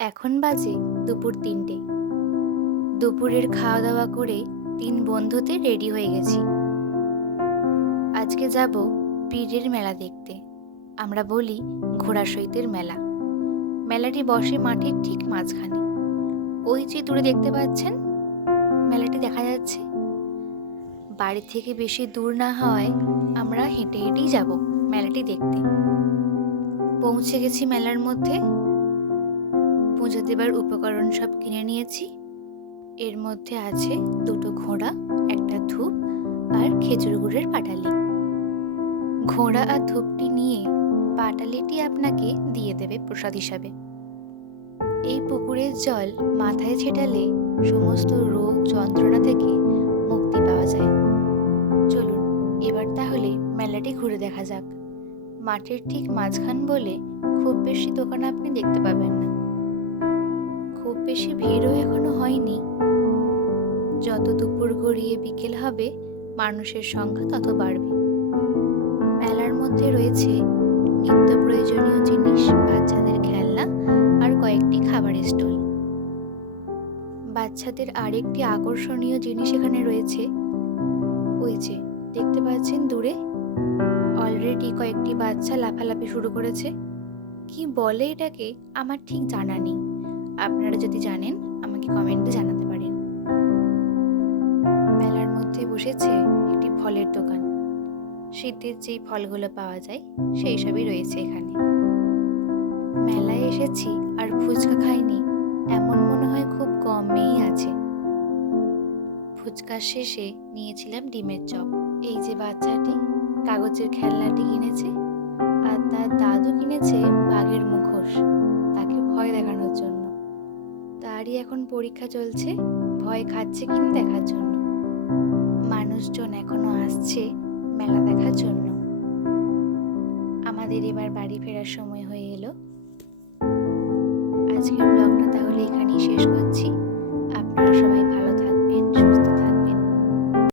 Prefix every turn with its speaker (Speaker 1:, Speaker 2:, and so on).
Speaker 1: এখন বাজে দুপুর তিনটে। দুপুরের খাওয়া দাওয়া করে তিন বন্ধুতে রেডি হয়ে গেছি। আজকে যাব পীরের মেলা দেখতে। আমরা বলি ঘোড়া সৈতের মেলা। মেলাটি বসে মাঠের ঠিক মাঝখানে। ওই যে দূরে দেখতে পাচ্ছেন? মেলাটি দেখা যাচ্ছে। বাড়ি থেকে বেশি দূর না হওয়ায় আমরা হেঁটে হেঁটেই যাব মেলাটি দেখতে। পৌঁছে গেছি মেলার মধ্যে। পুজো দেবার উপকরণ সব কিনে নিয়েছি। এর মধ্যে আছে দুটো ঘোড়া, একটা ধূপ আর খেজুর গুড়ের পাটালি। ঘোড়া আর ধূপটি নিয়ে পাটালিটি আপনাকে দিয়ে দেবে প্রসাদ হিসাবে। এই পুকুরের জল মাথায় ছেটালে সমস্ত রোগ যন্ত্রণা থেকে মুক্তি পাওয়া যায়। চলুন, এবার তাহলে মেলাটি ঘুরে দেখা যাক। মাঠের ঠিক মাঝখান বলে খুব বেশি দোকান আপনি দেখতে পাবেন না। বেশি ভিড়ও এখনও হয়নি। যত দুপুর গড়িয়ে বিকেল হবে, মানুষের সংখ্যা তত বাড়বে। মেলার মধ্যে রয়েছে নিত্য প্রয়োজনীয় জিনিস, বাচ্চাদের খেলনা আর কয়েকটি খাবারের স্টল। বাচ্চাদের আরেকটি আকর্ষণীয় জিনিস এখানে রয়েছে। ওই যে, দেখতে পাচ্ছেন দূরে? অলরেডি কয়েকটি বাচ্চা লাফালাফি শুরু করেছে। কি বলে এটাকে? আমার ঠিক জানা নেই। আপনারা যদি জানেন, আমাকে কমেন্টে জানাতে পারেন। মেলার মধ্যে বসেছে একটি ফলের দোকান। শীতের যেই ফলগুলো পাওয়া যায়, সেই সবই রয়েছে এখানে। মেলায় এসেছি আর ফুচকা খাইনি, এমন মনে হয় খুব কমেই আছে। ফুচকার শেষে নিয়েছিলাম ডিমের চপ। এই যে বাচ্চাটি কাগজের খেলনাটি কিনেছে, আর তার দাদু কিনেছে বাঘের মুখোশ। তারই এখন পরীক্ষা চলছে, ভয় খাচ্ছে কিনা দেখার জন্য। মানুষজন এখনও আসছে মেলা দেখার জন্য। আমাদের এবার বাড়ি ফেরার সময় হয়ে এলো। আজকের ব্লগটা তাহলে এখানেই শেষ করছি। আপনারা সবাই